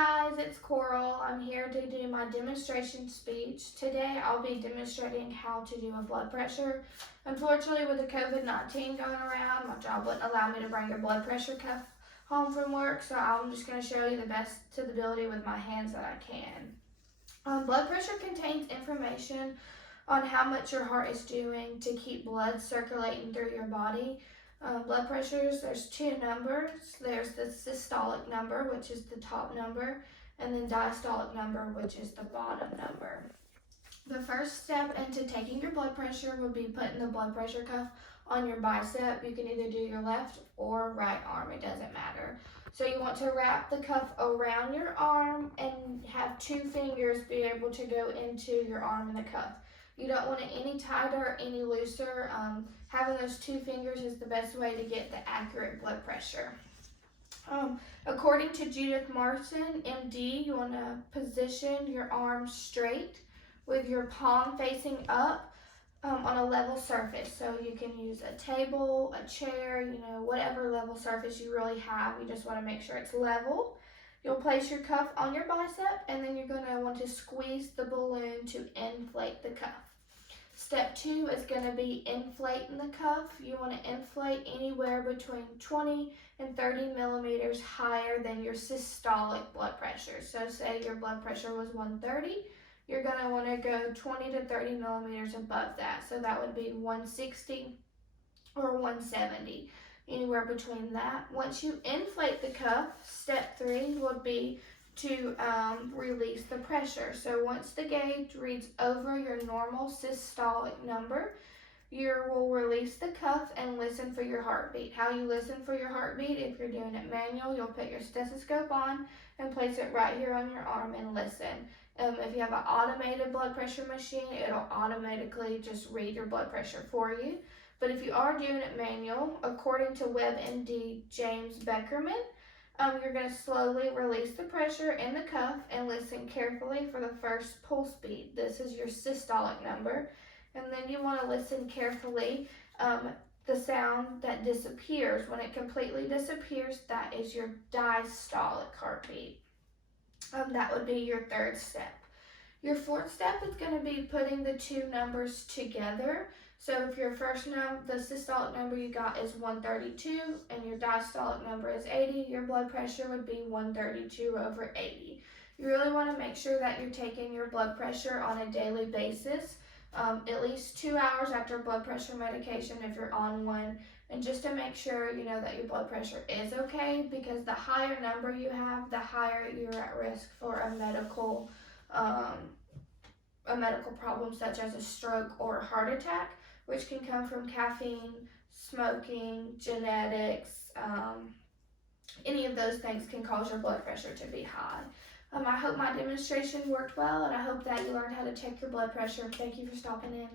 guys, it's Coral. I'm here to do my demonstration speech. Today I'll be demonstrating how to do a blood pressure. Unfortunately, with the COVID-19 going around, my job wouldn't allow me to bring a blood pressure cuff home from work, so I'm just going to show you the best to the ability with my hands that I can. Blood pressure contains information on how much your heart is doing to keep blood circulating through your body. Blood pressures, there's two numbers. There's the systolic number, which is the top number, and then diastolic number, which is the bottom number. The first step into taking your blood pressure would be putting the blood pressure cuff on your bicep. You can either do your left or right arm, it doesn't matter. So you want to wrap the cuff around your arm and have two fingers be able to go into your arm and the cuff. You don't want it any tighter or any looser. Having those two fingers is the best way to get the accurate blood pressure. According to Judith Martin, MD, you want to position your arm straight with your palm facing up on a level surface. So you can use a table, a chair, whatever level surface you really have. You just want to make sure it's level. You'll place your cuff on your bicep, and then you're going to want to squeeze the balloon to inflate the cuff. Step 2 is going to be inflating the cuff. You want to inflate anywhere between 20 and 30 millimeters higher than your systolic blood pressure. So say your blood pressure was 130, you're going to want to go 20 to 30 millimeters above that. So that would be 160 or 170, anywhere between that. Once you inflate the cuff, step 3 would be to release the pressure. So once the gauge reads over your normal systolic number, you will release the cuff and listen for your heartbeat. How you listen for your heartbeat, if you're doing it manual, you'll put your stethoscope on and place it right here on your arm and listen. If you have an automated blood pressure machine, it'll automatically just read your blood pressure for you. But if you are doing it manual, according to WebMD James Beckerman, you're going to slowly release the pressure in the cuff and listen carefully for the first pulse beat. This is your systolic number. And then you want to listen carefully the sound that disappears. When it completely disappears, that is your diastolic heartbeat. That would be your third step. Your fourth step is going to be putting the two numbers together. So if your first number, the systolic number you got is 132 and your diastolic number is 80, your blood pressure would be 132 over 80. You really want to make sure that you're taking your blood pressure on a daily basis, at least 2 hours after blood pressure medication if you're on one, and just to make sure that your blood pressure is okay, because the higher number you have, the higher you're at risk for a medical problem such as a stroke or a heart attack, which can come from caffeine, smoking, genetics. Any of those things can cause your blood pressure to be high. I hope my demonstration worked well, and I hope that you learned how to check your blood pressure. Thank you for stopping in.